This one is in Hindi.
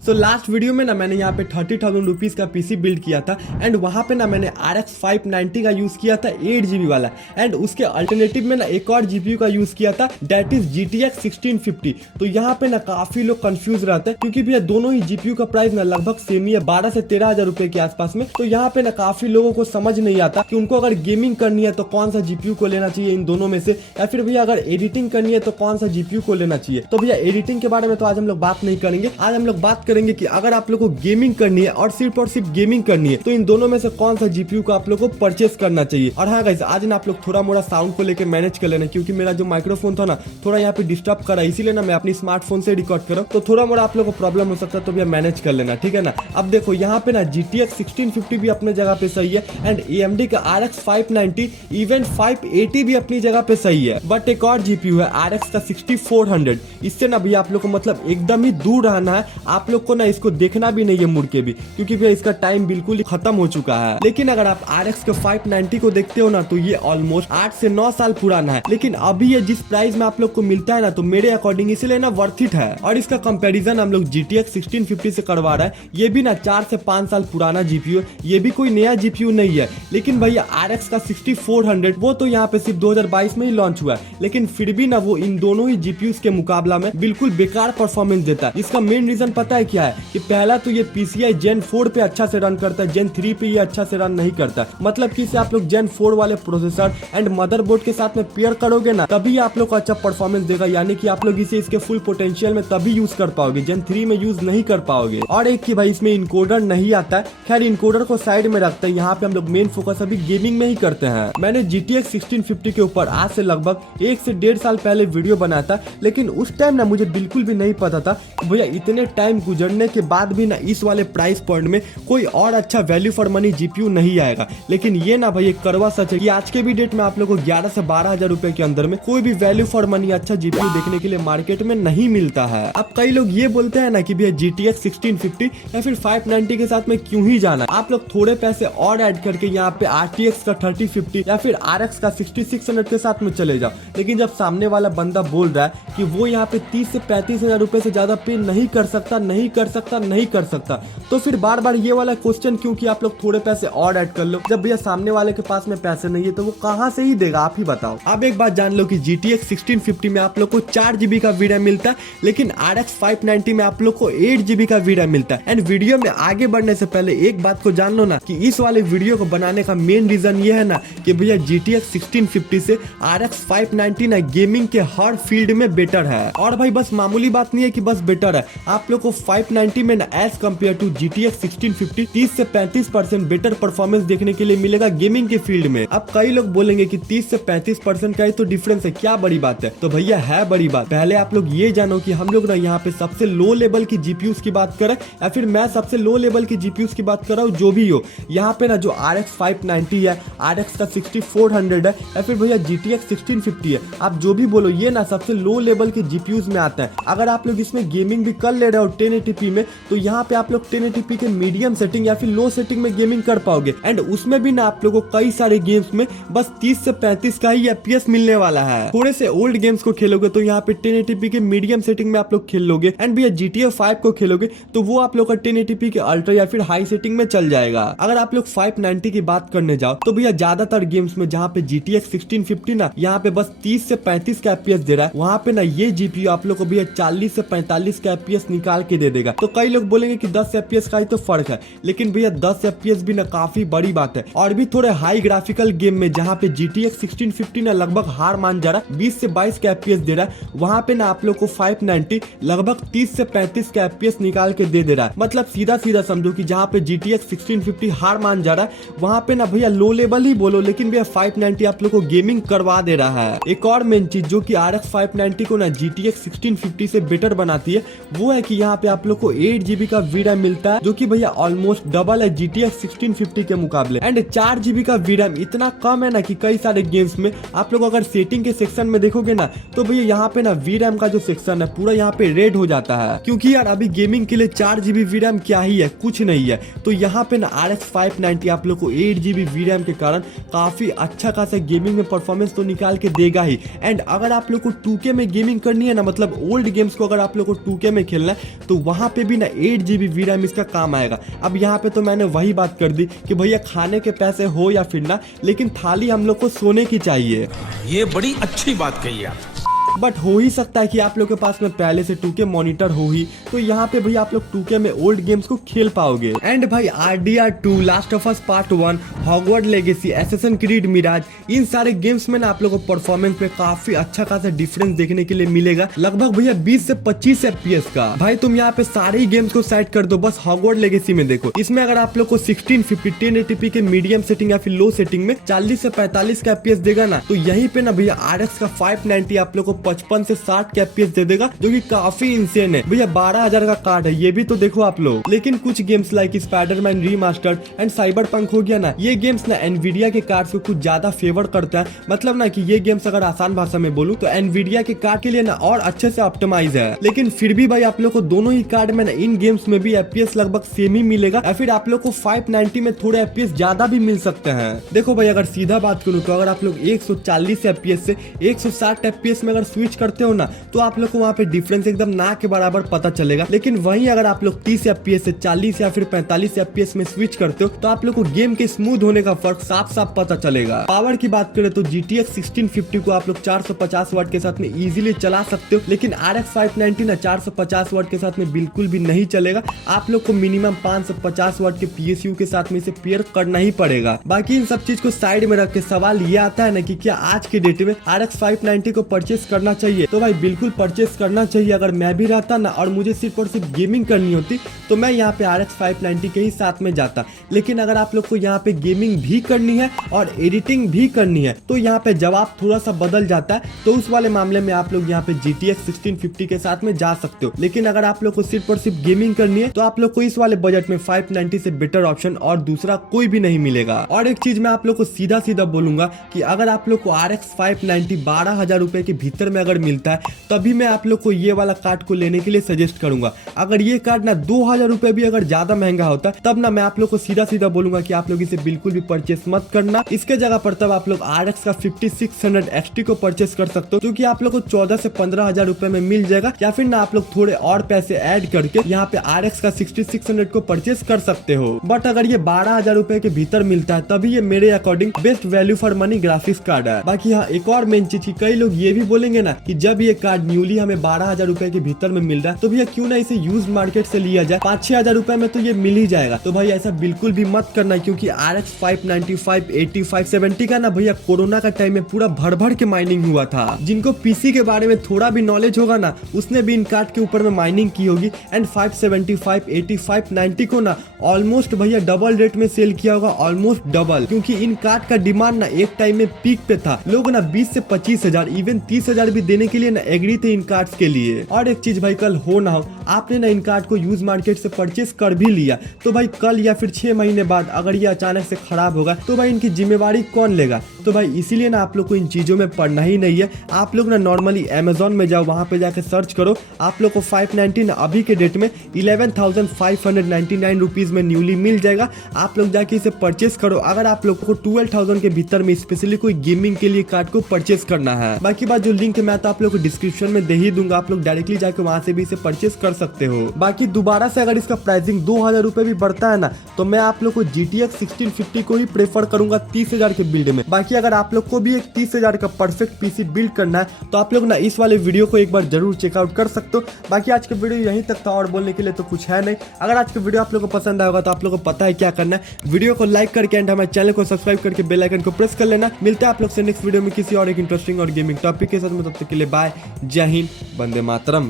सो लास्ट वीडियो में ना मैंने यहाँ पे 30,000 रुपीज़ का पीसी बिल्ड किया था एंड वहाँ पे ना मैंने RX 590 का यूज़ किया था 8 GB वाला एंड उसके अल्टरनेटिव में ना एक और GPU का यूज़ किया था डेट इज GTX 1650। तो यहाँ पे ना काफ़ी लोग कंफ्यूज रहते हैं क्योंकि भैया दोनों ही GPU का प्राइस ना लगभग सेम ही है 12 से 13,000 रुपये के आसपास में। तो यहाँ पे ना काफ़ी लोगों को समझ नहीं आता कि उनको अगर गेमिंग करनी है तो कौन सा GPU को लेना चाहिए इन दोनों में से, या फिर भैया अगर एडिटिंग करनी है तो कौन सा GPU को लेना चाहिए। तो भैया एडिटिंग के बारे में तो आज हम लोग बात नहीं करेंगे, आज हम लोग बात करेंगे कि अगर आप लोग को गेमिंग करनी है और सिर्फ गेमिंग करनी है तो इन दोनों में से कौन सा GPU को आप लोग को परचेस करना चाहिए। और हाँ गाइस, आज ना आप लोग थोड़ा मोड़ा साउंड को लेकर मैनेज कर लेना क्योंकि मेरा जो माइक्रोफोन था ना थोड़ा यहाँ पे डिस्टर्ब करा, इसीलिए ना मैं अपनी स्मार्टफोन से रिकॉर्ड कर रहा हूँ, तो थोड़ा मोड़ा आप लोग को प्रॉब्लम हो सकता है, तो भैया मैनेज कर लेना, ठीक है ना। अब देखो यहाँ पे ना GTX 1650 भी अपने जगह पे सही है एंड AMD का RX 590 इवन 580 भी अपनी जगह पे सही है, बट एक और GPU है RX का 6400। इससे ना भैया आप लोग को मतलब एकदम ही दूर रहना है, आप लोग को ना इसको देखना भी नहीं है मुड़ के भी, क्योंकि भैया इसका टाइम बिल्कुल ही खत्म हो चुका है। लेकिन अगर आप RX के 590 को देखते हो ना तो ये ऑलमोस्ट 8 से 9 साल पुराना है, लेकिन अभी ये जिस प्राइस में आप लोग को मिलता है ना तो मेरे अकॉर्डिंग इसलिए ना वर्थ इट है। और इसका कंपैरिजन हम लोग GTX 1650 से करवा रहा है, ये भी ना 4 से 5 साल पुराना GPU है, ये भी कोई नया GPU नहीं है। लेकिन भैया RX का 6400 वो तो यहाँ पे सिर्फ 2022 में ही लॉन्च हुआ है, लेकिन फिर भी ना वो इन दोनों ही GPUs के मुकाबला में बिल्कुल बेकार परफॉर्मेंस देता है। इसका मेन रीजन पता है क्या है कि पहला तो ये PCI Gen 4 पे अच्छा से रन करता है, Gen 3 पे ये अच्छा से रन नहीं करता। मतलब कि इसे आप लोग Gen 4 वाले प्रोसेसर एंड मदरबोर्ड के साथ में पेयर करोगे ना तभी आप लोग को अच्छा परफॉर्मेंस देगा, यानी कि आप लोग इसे इसके फुल पोटेंशियल में तभी यूज कर पाओगे, Gen 3 में यूज नहीं कर पाओगे। और एक कि भाई इसमें इनकोडर नहीं आता है, खैर इनकोडर को साइड में रखते हैं, यहाँ पे हम लोग मेन फोकस अभी गेमिंग में ही करते हैं। मैंने GTX 1650 के ऊपर आज से लगभग 1 से 1.5 साल पहले वीडियो बनाया था, लेकिन उस टाइम ना मुझे बिल्कुल भी नहीं पता था भैया इतने टाइम गुजरने के बाद भी ना इस वाले प्राइस पॉइंट में कोई और अच्छा वैल्यू फॉर मनी GPU नहीं आएगा। लेकिन ये ना भाई एक करवा सच है कि आज के भी डेट में आप लोगों को 11 से 12,000 रुपए के अंदर में कोई भी वैल्यू फॉर मनी अच्छा GPU देखने के लिए मार्केट में नहीं मिलता है। अब कई लोग ये बोलते हैं ना कि भैया GTX 1650 या फिर 590 के साथ में क्यों ही जाना, आप लोग थोड़े पैसे और ऐड करके यहाँ पे RTX का 3050 या फिर RX का 6600 के साथ में चले जाओ। लेकिन जब सामने वाला बंदा बोल रहा है कि वो यहाँ पे 30 से 35,000 रुपए से ज्यादा पे नहीं कर सकता, तो फिर बार बार ये वाला क्वेश्चन क्यों कि आप लोग थोड़े पैसे और ऐड कर लो, जब भैया सामने वाले के पास में पैसे नहीं है तो वो कहां से ही देगा, आप ही बताओ। अब एक बात जान लो कि GTX 1650 में आप लोग को 4 GB का VRAM मिलता है, लेकिन RX 590 में आप लोग को 8 GB का VRAM मिलता है। एंड वीडियो में आगे बढ़ने से पहले एक बात को जान लो ना कि इस वाले वीडियो को बनाने का मेन रीजन ये है ना कि भैया GTX 1650 से RX 590 ना गेमिंग के हर फील्ड में बेटर है। और भाई बस मामूली बात नहीं है कि बस बेटर है, आप लोग को 590 में ना एज कम्पेयर टू GTX 1650 30 से 35% बेटर परफॉर्मेंस देखने के लिए मिलेगा गेमिंग के फील्ड में। अब कई लोग बोलेंगे कि 30 से 35% का ही तो डिफरेंस है, क्या बड़ी बात है। तो भैया है बड़ी बात। पहले आप लोग ये जानो कि हम लोग ना यहाँ पे सबसे लो लेवल की GPUs की बात करें या फिर मैं सबसे लो लेवल की GPUs की बात कर रहा हूँ, जो भी हो, यहाँ पे ना जो RX 590 है, RX का 6400 है या फिर भैया GTX 1650 है, आप जो भी बोलो, ये ना सबसे लो लेवल के GPUs में आता है। अगर आप लोग इसमें गेमिंग भी कर ले रहे हो 1080p में, तो यहाँ पे आप लोग 1080p के मीडियम सेटिंग या फिर लो सेटिंग में गेमिंग कर पाओगे। एंड उसमें भी ना आप लोगों को कई सारे गेम्स में बस 30 से 35 का ही FPS मिलने वाला है। थोड़े से ओल्ड गेम्स को खेलोगे तो यहाँ पे 1080p के मीडियम सेटिंग में आप लोग खेल लोगे, एंड भैया GTA 5 को खेलोगे तो वो आप लोग का 1080p के अल्ट्रा या फिर हाई सेटिंग में चल जाएगा। अगर आप लोग 590 की बात करने जाओ तो भैया ज्यादातर गेम्स में जहाँ पे GTX 1650 ना यहाँ पे बस 30 से 35 का FPS दे रहा है, वहाँ पे ना ये GPU आप लोग को भैया 40 से 45 का FPS निकाल के दे देगा। तो कई लोग बोलेंगे कि 10 FPS का ही तो फर्क है, लेकिन भैया 10 FPS भी ना काफी बड़ी बात है। और भी थोड़े हाई ग्राफिकल गेम में जहाँ पे GTX 1650 ना लगभग हार मान जा रहा है, 20 से 22 का FPS दे रहा है, वहाँ पे ना आप लोग को 590 लगभग 30 से 35 का FPS निकाल के दे रहा है। मतलब सीधा सीधा समझो कि जहाँ पे GTX 1650 हार मान जा रहा है, वहाँ पे ना भैया लो लेवल ही बोलो, लेकिन भैया 590 आप लोग को गेमिंग करवा दे रहा है। एक और मेन चीज जो कि RX 590 को ना GTX 1650 से बेटर बनाती है, वो है कि यहाँ पे आप लोग को 8 GB का VRAM मिलता है, जो कि भैया ऑलमोस्ट डबल है GTX 1650 के मुकाबले। एंड 4 GB का VRAM इतना कम है ना कि कई सारे गेम्स में आप लोग अगर सेटिंग के सेक्शन में देखोगे ना तो भैया यहाँ पे ना VRAM का जो सेक्शन है पूरा यहाँ पे रेड हो जाता है, क्योंकि यार अभी गेमिंग के लिए 4 GB VRAM क्या ही है, कुछ नहीं है। तो यहाँ पे ना RX 590 आप लोग को 8 GB VRAM के कारण काफी अच्छा खासा गेमिंग में परफॉर्मेंस तो निकाल के देगा ही। एंड अगर आप लोग को 2K में गेमिंग करनी है ना, मतलब ओल्ड गेम्स को अगर आप लोग को 2K में खेलना है, तो वहाँ पे भी ना 8 GB VRAM इसका काम आएगा। अब यहाँ पे तो मैंने वही बात कर दी कि भैया खाने के पैसे हो या फिर ना, लेकिन थाली हम लोग को सोने की चाहिए। ये बड़ी अच्छी बात कही आप। बट हो ही सकता है कि आप लोग के पास में पहले से 2K मॉनिटर हो ही, तो यहाँ पे भैया आप लोग 2K में ओल्ड गेम्स को खेल पाओगे। एंड भाई RDR2, last of us part 1, Hogwarts legacy, Assassin's Creed Mirage, इन सारे गेम्स में ना आप लोग को परफॉर्मेंस पे काफी अच्छा खासा डिफरेंस देखने के लिए मिलेगा, लगभग भैया 20 से 25 FPS का। भाई तुम यहाँ पे सारे ही गेम्स को सेट कर दो, बस हॉगवर्ड लेगेसी में देखो, इसमें अगर आप लोग को 1650 1080p के मीडियम सेटिंग या फिर लो सेटिंग में 40 से 45 का FPS देगा ना, तो यहीं पे ना भैया RX का 590 आप लोग को 55 से 60 के FPS दे देगा, जो कि काफी इंसेन है। भैया 12,000 का कार्ड है, ये भी तो देखो आप लोग। लेकिन कुछ games like Spiderman remastered and cyberpunk हो गया ना, ये गेम्स ना एनवीडिया के कार्ड को कुछ ज्यादा फेवर करता है। मतलब ना कि ये गेम्स अगर आसान भाषा में बोलूं तो एनवीडिया के कार्ड के लिए ना और अच्छे से ऑप्टिमाइज है। लेकिन फिर भी भाई आप लोग को दोनों ही कार्ड में ना इन गेम्स में भी FPS लगभग सेम ही मिलेगा, या फिर आप लोग को 590 में थोड़े FPS ज्यादा भी मिल सकते हैं। देखो भाई अगर सीधा बात करूं तो अगर आप लोग 140 FPS से 160 FPS में अगर स्विच करते हो ना, तो आप लोग को वहाँ पे डिफरेंस एकदम ना के बराबर पता चलेगा। लेकिन वहीं अगर आप लोग 30 FPS से 40 या फिर 45 FPS में स्विच करते हो, तो आप लोग को गेम के स्मूथ होने का फर्क साफ साफ पता चलेगा। पावर की बात करें तो GTX 1650 को आप लोग 450 वाट के साथ में इजीली चला सकते हो, लेकिन RX 590 ना 450 वाट के साथ में बिल्कुल भी नहीं चलेगा। आप लोग को मिनिमम 550 वाट के PSU के साथ में इसे पेयर करना ही पड़ेगा। बाकी इन सब चीज को साइड में रख के सवाल ये आता है ना कि क्या आज के डेट में RX 590 को परचेस करना चाहिए? तो भाई बिल्कुल परचेस करना चाहिए। अगर मैं भी रहता ना और मुझे सिर्फ और सिर्फ गेमिंग करनी होती तो मैं यहाँ पे RX 590 के ही साथ में जाता। लेकिन अगर आप लोग को यहाँ पे गेमिंग भी करनी है और एडिटिंग भी करनी है, तो यहाँ पे जवाब थोड़ा सा बदल जाता है। तो उस वाले मामले में आप लोग यहाँ पे GTX 1650 के साथ में जा सकते हो। लेकिन अगर आप लोग को सिर्फ और सिर्फ गेमिंग करनी है, तो आप लोग को इस वाले बजट में 590 से बेटर ऑप्शन और दूसरा कोई भी नहीं मिलेगा। और एक चीज मैं आप लोग को सीधा सीधा बोलूंगा कि अगर आप लोग को RX 590 12,000 रुपए के भीतर में अगर मिलता है, तभी मैं आप लोग को ये वाला कार्ड को लेने के लिए सजेस्ट करूंगा। अगर ये कार्ड ना 2,000 रुपए भी अगर ज्यादा महंगा होता, तब ना मैं आप लोग को सीधा सीधा बोलूंगा कि आप लोग इसे बिल्कुल भी परचेस मत करना। इसके जगह पर तब आप लोग RX का 5600 XT को परचेस कर सकते हो, जो कि आप लोग को 14 से 15,000 रुपए में मिल जाएगा। या फिर ना आप लोग थोड़े और पैसे ऐड करके यहाँ पे RX का 6600 को परचेस कर सकते हो। बट अगर ये 12,000 रुपए के भीतर मिलता है, तभी ये मेरे according best value for money graphics card है। बाकी हाँ एक और मेन चीज, कई लोग ये भी बोलेंगे ना कि जब ये कार्ड न्यूली हमें 12,000 रुपए के भीतर में मिल रहा है, तो भैया क्यों ना इसे यूज मार्केट से लिया जाए, 5-6 रुपए में तो ये मिल ही जाएगा। तो भाई ऐसा बिल्कुल भी मत करना, क्योंकि RX 590 580 570 का ना भैया कोरोना का टाइम में पूरा भर भर के माइनिंग हुआ था। जिनको पीसी के बारे में थोड़ा भी नॉलेज होगा ना, उसने भी इन कार्ड के ऊपर में माइनिंग की होगी। एंड 570 580 590 को ना ऑलमोस्ट भैया डबल रेट में सेल किया होगा, ऑलमोस्ट डबल, क्योंकि इन कार्ड का डिमांड ना एक टाइम में पीक पे था। लोग ना 20 से 25,000 इवन 30,000 भी देने के लिए ना एग्री थे इन कार्ड्स के लिए। और एक चीज भाई, कल हो ना हो आपने ना इन कार्ड को यूज मार्केट से परचेस कर भी लिया, तो भाई कल या फिर 6 महीने बाद अगर ये अचानक से खराब होगा, तो भाई इनकी जिम्मेवारी कौन लेगा? तो भाई इसीलिए ना आप लोग को इन चीजों में पढ़ना ही नहीं है। आप लोग ना नॉर्मली Amazon में जाओ, वहां पे जाके सर्च करो, आप लोग को 590 ना अभी के डेट में 11,599 रुपीज में न्यूली मिल जाएगा। आप लोग जाके इसे परचेस करो। अगर आप लोग को 12,000 के भीतर में स्पेशली कोई गेमिंग के लिए कार्ड को परचेस करना है, बाकी बात जो लिंक मैं तो आप लोग को डिस्क्रिप्शन में दे ही दूंगा, आप लोग डायरेक्टली जाके वहां से भी इसे परचेस कर सकते हो। बाकी दोबारा से अगर इसका प्राइसिंग 2,000 रुपए भी बढ़ता है ना, तो मैं आप लोग को GTX 1650 को ही प्रेफर करूंगा 30,000 के बिल्ड में। बाकी अगर आप लोग को भी एक 30,000 का परफेक्ट पीसी बिल्ड करना है, तो आप लोग ना इस वाले वीडियो को एक बार जरूर चेकआउट कर सकते हो। बाकी आज का वीडियो यहीं तक था, और बोलने के लिए तो कुछ है नहीं। अगर आज का वीडियो आप लोग को पसंद आएगा तो आप लोग को पता है क्या करना है, वीडियो को लाइक करके एंड हमारे चैनल को सब्सक्राइब करके बेल आइकन को प्रेस कर लेना। मिलते हैं आप लोग से नेक्स्ट वीडियो में किसी और एक इंटरेस्टिंग और गेमिंग टॉपिक के साथ में। तब तक के लिए बाय, जय हिंद, वंदे मातरम।